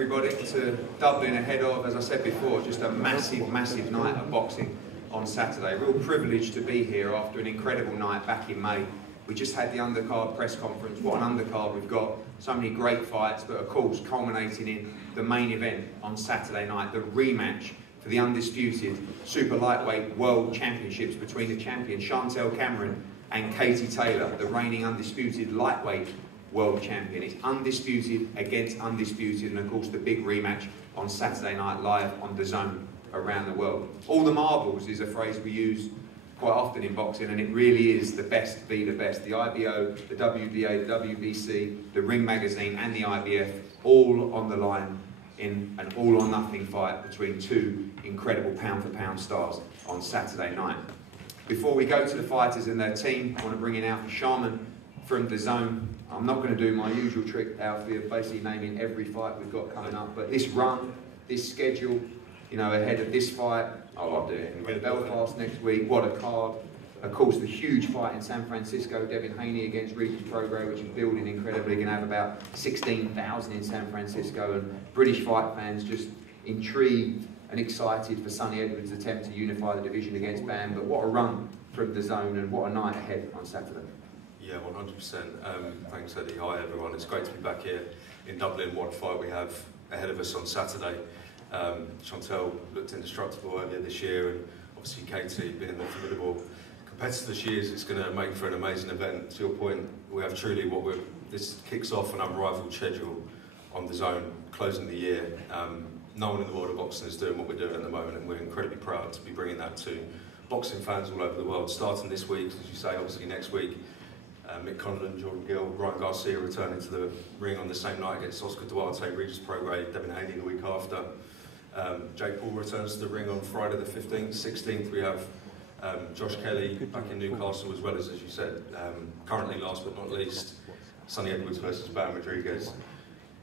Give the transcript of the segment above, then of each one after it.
everybody to Dublin ahead of, as I said before, just a massive, massive night of boxing on Saturday. Real privilege to be here after an incredible night back in May. We just had the undercard press conference. What an undercard we've got. So many great fights, but of course culminating in the main event on Saturday night, the rematch for the undisputed super lightweight world championships between the champion Chantelle Cameron and Katie Taylor, the reigning undisputed lightweight world champion. It's undisputed against undisputed, and of course the big rematch on Saturday night live on DAZN around the world. All the marbles is a phrase we use quite often in boxing, and it really is the best be the best. The IBO, the WBA, the WBC, the Ring Magazine and the IBF, all on the line in an all-or-nothing fight between two incredible pound-for-pound stars on Saturday night. Before we go to the fighters and their team, I want to bring in Alfie Sharman from DAZN. I'm not going to do my usual trick, Alfie, of basically naming every fight we've got coming up, but this run, this schedule, you know, ahead of this fight, I'll do it. We've got Belfast next week, what a card. Of course, the huge fight in San Francisco, Devin Haney against Regis Prograis, which is building incredibly. Going to have about 16,000 in San Francisco, and British fight fans just intrigued and excited for Sonny Edwards' attempt to unify the division against Bam. But what a run from DAZN, and what a night ahead on Saturday. Yeah, 100%. Thanks, Eddie. Hi, everyone. It's great to be back here in Dublin. What a fight we have ahead of us on Saturday. Chantelle looked indestructible earlier this year, and obviously Katie, being the formidable competitor she is, it's going to make for an amazing event. To your point, we have truly this kicks off an unrivaled schedule on DAZN, closing the year. No one in the world of boxing is doing what we're doing at the moment, and we're incredibly proud to be bringing that to boxing fans all over the world. Starting this week, as you say, obviously next week, Mick Conlon, Jordan Gill, Ryan Garcia returning to the ring on the same night against Oscar Duarte, Regis Prograis, Devin Haney the week after. Jake Paul returns to the ring on Friday the 15th. 16th we have Josh Kelly back in Newcastle, as well as you said, currently last but not least, Sonny Edwards versus Bam Rodriguez.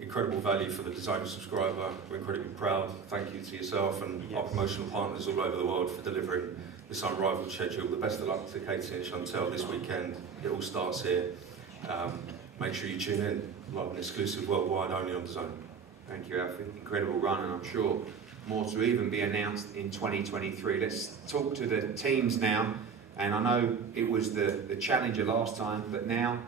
Incredible value for the DAZN subscriber. We're incredibly proud. Thank you to yourself and our promotional partners all over the world for delivering this unrivaled schedule. The best of luck to Katie and Chantelle this weekend. It all starts here. Make sure you tune in. Live and exclusive worldwide, only on DAZN. Thank you, Alfie. Incredible run, and I'm sure more to even be announced in 2023. Let's talk to the teams now. And I know it was the challenger last time, but now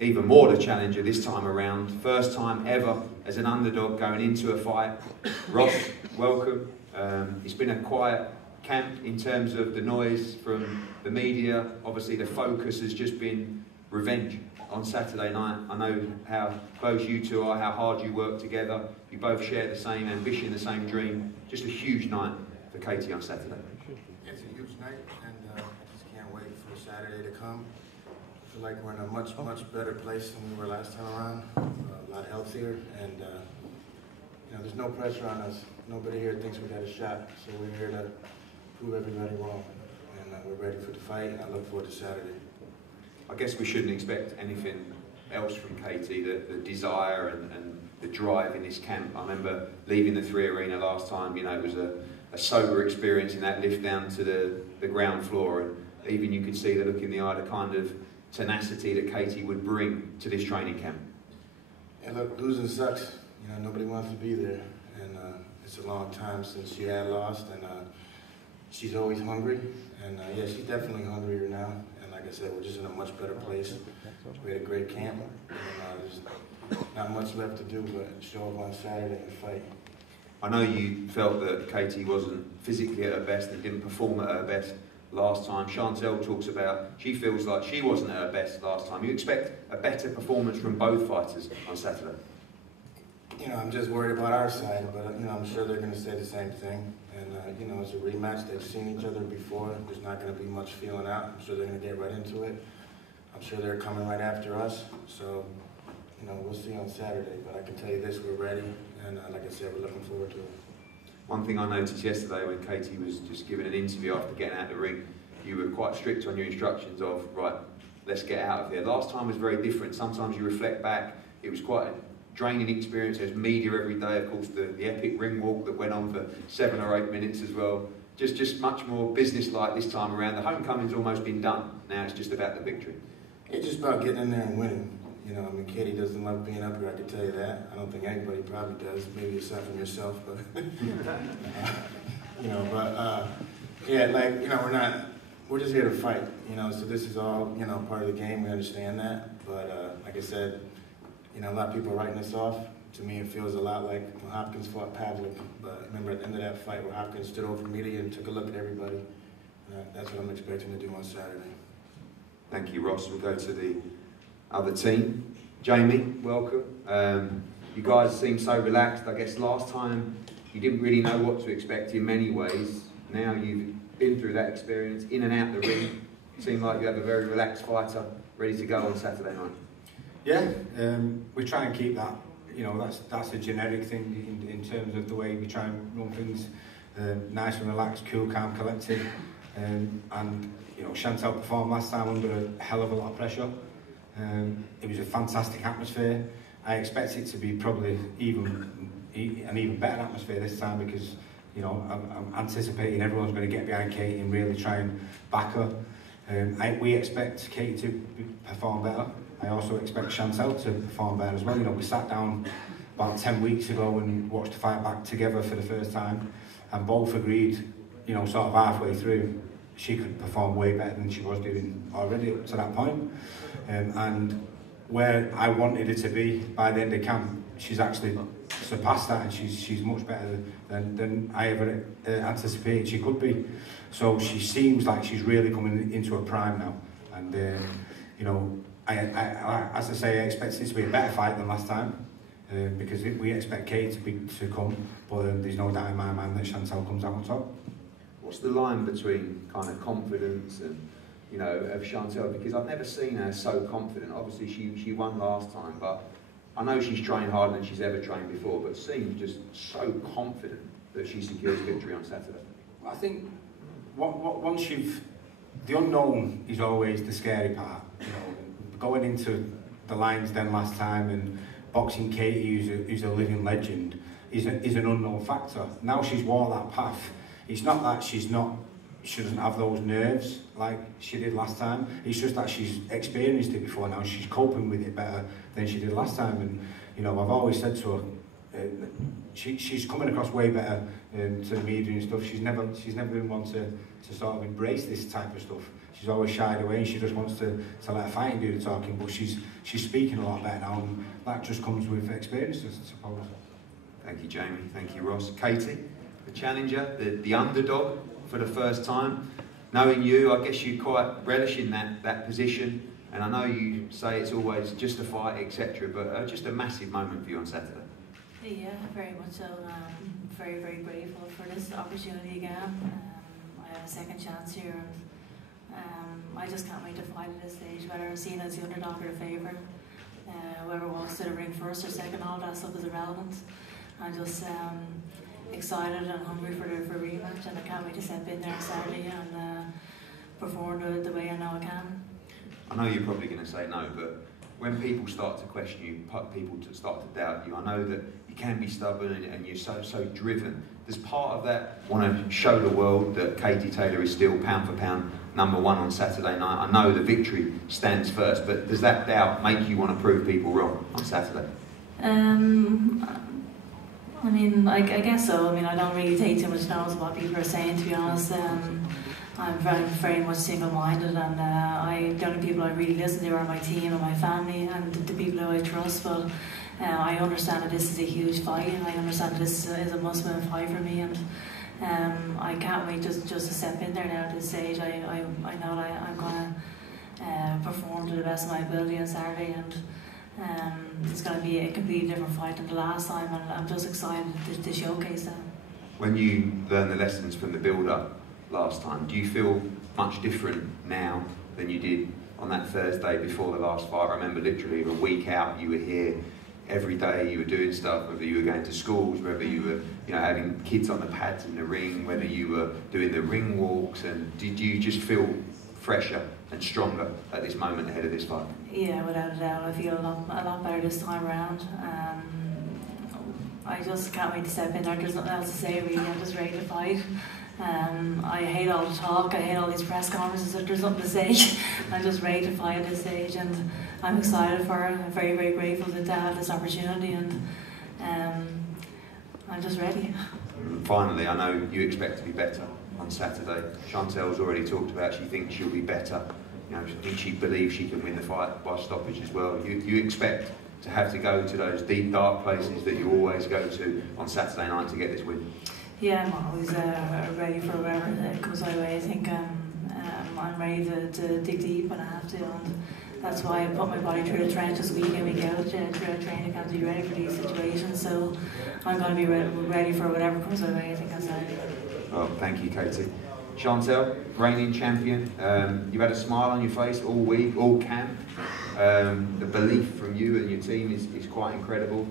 even more the challenger this time around. First time ever as an underdog going into a fight. Ross, welcome. It's been a quiet camp in terms of the noise from the media. Obviously the focus has just been revenge on Saturday night. I know how close you two are, how hard you work together. You both share the same ambition, the same dream. Just a huge night for Katie on Saturday. It's a huge night, and I just can't wait for Saturday to come. I feel like we're in a much, much better place than we were last time around. A lot healthier, and you know, there's no pressure on us. Nobody here thinks we got a shot, so we're here to prove everybody wrong. And we're ready for the fight, and I look forward to Saturday. I guess we shouldn't expect anything else from Katie, the desire and the drive in this camp. I remember leaving the 3 Arena last time, you know, it was a sober experience in that lift down to the ground floor, and even you could see the look in the eye, the kind of tenacity that Katie would bring to this training camp. Yeah, look, losing sucks. You know, nobody wants to be there, and it's a long time since she had lost, and she's always hungry, and yeah, she's definitely hungrier now. Like I said, we're just in a much better place. We had a great camp, and there's not much left to do but show up on Saturday and fight. I know you felt that Katie wasn't physically at her best and didn't perform at her best last time. Chantelle talks about she feels like she wasn't at her best last time. You expect a better performance from both fighters on Saturday? You know, I'm just worried about our side, but you know, I'm sure they're going to say the same thing. And you know, it's a rematch. They've seen each other before. There's not going to be much feeling out. I'm sure they're going to get right into it. I'm sure they're coming right after us. So, you know, we'll see on Saturday. But I can tell you this: we're ready, and like I said, we're looking forward to it. One thing I noticed yesterday when Katie was just giving an interview after getting out of the ring, you were quite strict on your instructions of, right, let's get out of here. Last time was very different. Sometimes you reflect back, it was quite a draining experience. There's media every day, of course, the epic ring walk that went on for 7 or 8 minutes as well. Just much more business-like this time around. The homecoming's almost been done. Now it's just about the victory. It's just about getting in there and winning. You know, I mean, Katie doesn't love being up here, I can tell you that. I don't think anybody probably does, maybe aside from yourself, but, you know, but, yeah, like, you know, we're just here to fight, you know, so this is all, you know, part of the game, we understand that, but, like I said, you know, a lot of people are writing this off. To me, it feels a lot like when Hopkins fought Pavlik, but remember at the end of that fight where Hopkins stood over media and took a look at everybody. That's what I'm expecting to do on Saturday. Thank you, Ross. We'll go to the other team. Jamie, welcome. You guys seem so relaxed. I guess last time you didn't really know what to expect in many ways. Now you've been through that experience, in and out the ring. Seem like you have a very relaxed fighter, ready to go on Saturday night. Yeah, we try and keep that. You know, that's a generic thing in terms of the way we try and run things. Nice and relaxed, cool, calm, collected. And you know, Chantelle performed last time under a hell of a lot of pressure. It was a fantastic atmosphere. I expect it to be probably an even better atmosphere this time because, you know, I'm anticipating everyone's going to get behind Katie and really try and back her. We expect Katie to perform better. I also expect Chantelle to perform better as well. You know, we sat down about 10 weeks ago and watched the fight back together for the first time, and both agreed, you know, sort of halfway through, she could perform way better than she was doing already up to that point. And where I wanted her to be by the end of camp, she's actually surpassed that, and she's much better than I ever anticipated she could be. So she seems like she's really coming into her prime now, and you know, as I say, I expect it to be a better fight than last time because we expect Kate to come, but there's no doubt in my mind that Chantelle comes out on top. What's the line between kind of confidence and, you know, of Chantelle? Because I've never seen her so confident. Obviously, she won last time, but I know she's trained harder than she's ever trained before, but seems just so confident that she secures victory on Saturday. I think once the unknown is always the scary part. You know, going into the Lions Den last time and boxing Katie, who's a living legend, is an unknown factor. Now she's walked that path. It's not that she doesn't have those nerves like she did last time. It's just that she's experienced it before now. She's coping with it better than she did last time. And you know, I've always said to her, she's coming across way better to the media and stuff. She's never been one to sort of embrace this type of stuff. She's always shied away, and she just wants to let her fighting do the talking. But she's speaking a lot better now, and that just comes with experience, I suppose. Thank you, Jamie. Thank you, Ross. Katie, the challenger, the underdog for the first time. Knowing you, I guess you're quite relishing that position. And I know you say it's always just a fight, etc. But just a massive moment for you on Saturday. Yeah, very much so. Very, very grateful for this opportunity again. I have a second chance here, and I just can't wait to fight at this stage, whether I'm seen as the underdog or the favourite. Whoever walks to the ring first or second, all that stuff is irrelevant. I'm just excited and hungry for the rematch, and I can't wait to step in there on Saturday and perform the way I know I can. I know you're probably going to say no, but when people start to question you, people start to doubt you, I know that you can be stubborn and you're so driven. Does part of that want to show the world that Katie Taylor is still pound for pound #1 on Saturday night? I know the victory stands first, but does that doubt make you want to prove people wrong on Saturday? I mean, I guess so. I mean, I don't really take too much notice of what people are saying, to be honest. I'm very much single-minded, and the only people I really listen to are my team and my family and the people who I trust. But I understand that this is a huge fight, and I understand this is a must-win fight for me, and I can't wait just to step in there now at this stage. I know that I'm going to perform to the best of my ability on Saturday, and it's going to be a completely different fight than the last time, and I'm just excited to showcase that. When you learn the lessons from the build-up last time, do you feel much different now than you did on that Thursday before the last fight? I remember literally a week out, you were here every day, you were doing stuff, whether you were going to schools, whether you were having kids on the pads in the ring, whether you were doing the ring walks, and did you just feel fresher and stronger at this moment ahead of this fight? Yeah, without a doubt, I feel a lot better this time around. I just can't wait to step in there. There's nothing else to say really. I'm just ready to fight. I hate all the talk, I hate all these press conferences, if there's something to say. I'm just ready to fight at this stage, and I'm excited for it. I'm very, very grateful to have this opportunity, and I'm just ready. Finally, I know you expect to be better on Saturday. Chantelle's already talked about she thinks she'll be better. You know, I think she believes she can win the fight by stoppage as well. You expect to have to go to those deep, dark places that you always go to on Saturday night to get this win? Yeah, I'm always ready for whatever comes my way. I think I'm ready to dig deep when I have to, and that's why I put my body through the trenches week in, week out, through a training camp to be ready for these situations. So I'm going to be ready for whatever comes my way, I think that's it. Well, thank you, Katie. Chantelle, reigning champion, you've had a smile on your face all week, all camp. The belief from you and your team is quite incredible,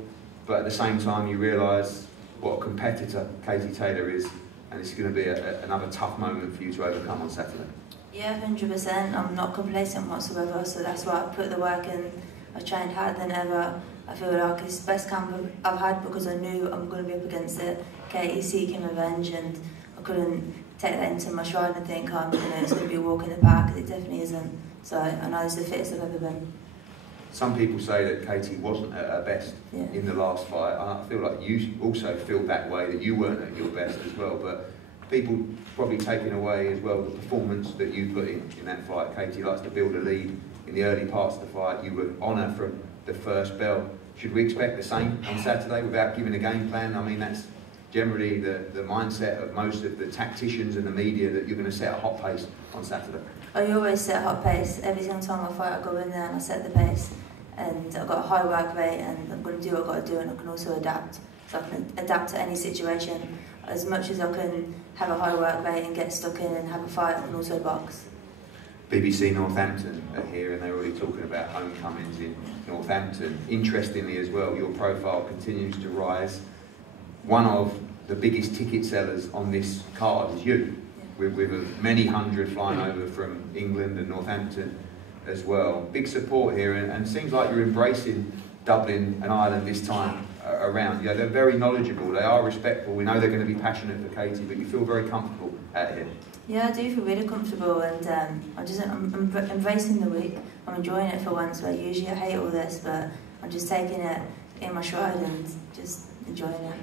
but at the same time you realise what a competitor Katie Taylor is, and it's going to be another tough moment for you to overcome on Saturday. Yeah, 100%. I'm not complacent whatsoever, so that's why I put the work in. I trained harder than ever. I feel like it's the best camp I've had because I knew I'm going to be up against it. Katie seeking revenge, and I couldn't take that into my stride and think, it's going to be a walk in the park, because it definitely isn't. So I know it's the fittest I've ever been. Some people say that Katie wasn't at her best in the last fight. I feel like you also feel that way, that you weren't at your best as well. But people probably taking away as well the performance that you put in that fight. Katie likes to build a lead in the early parts of the fight. You were on her from the first bell. Should we expect the same on Saturday without giving a game plan? I mean, that's generally the mindset of most of the tacticians and the media, that you're going to set a hot pace on Saturday. I always set a hot pace. Every single time I fight, I go in there and I set the pace. And I've got a high work rate, and I'm going to do what I've got to do, and I can also adapt. So I can adapt to any situation. As much as I can have a high work rate and get stuck in and have a fight, I can also box. BBC Northampton are here, and they're already talking about homecomings in Northampton. Interestingly as well, your profile continues to rise. One of the biggest ticket sellers on this card is you, with many hundred flying over from England and Northampton as well. Big support here, and seems like you're embracing Dublin and Ireland this time around. You know, they're very knowledgeable, they are respectful, we know they're going to be passionate for Katie, but you feel very comfortable out here. Yeah, I do feel really comfortable, and I'm embracing the week. I'm enjoying it for once, where usually I hate all this, but I'm just taking it in my stride and just enjoying it.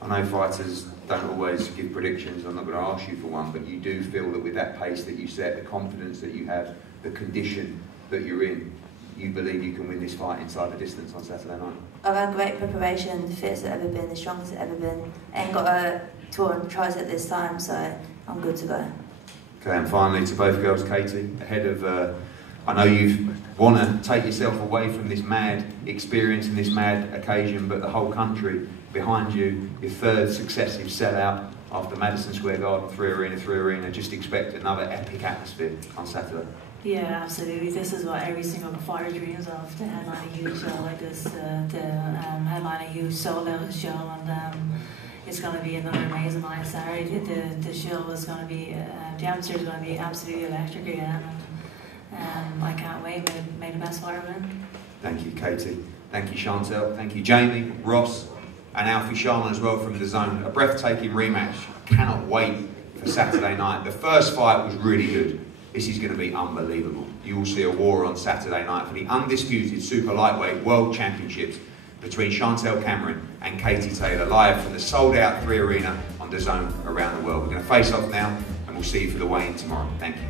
I know fighters don't always give predictions, I'm not going to ask you for one, but you do feel that with that pace that you set, the confidence that you have, the condition that you're in, you believe you can win this fight inside the distance on Saturday night? I've had great preparation, the fittest I've ever been, the strongest I've ever been. I ain't got a torn tricep this time, so I'm good to go. Okay, and finally to both girls, Katie, ahead of, I know you want to take yourself away from this mad experience and this mad occasion, but the whole country behind you, your third successive sellout after Madison Square Garden, 3 Arena, just expect another epic atmosphere on Saturday. Yeah, absolutely. This is what every single fighter dreams of, to headline a huge show like this, to headline a huge sold-out show, and it's going to be another amazing night Saturday. The show is going to be, the atmosphere is going to be absolutely electric again, and I can't wait. May the best fighter win. Thank you, Katie. Thank you, Chantelle. Thank you, Jamie, Ross, and Alfie Sharman as well from The Zone. A breathtaking rematch. Cannot wait for Saturday night. The first fight was really good. This is going to be unbelievable. You will see a war on Saturday night for the undisputed super lightweight world championships between Chantelle Cameron and Katie Taylor, live from the sold-out 3 Arena on The Zone around the world. We're going to face off now, and we'll see you for the weigh-in tomorrow. Thank you.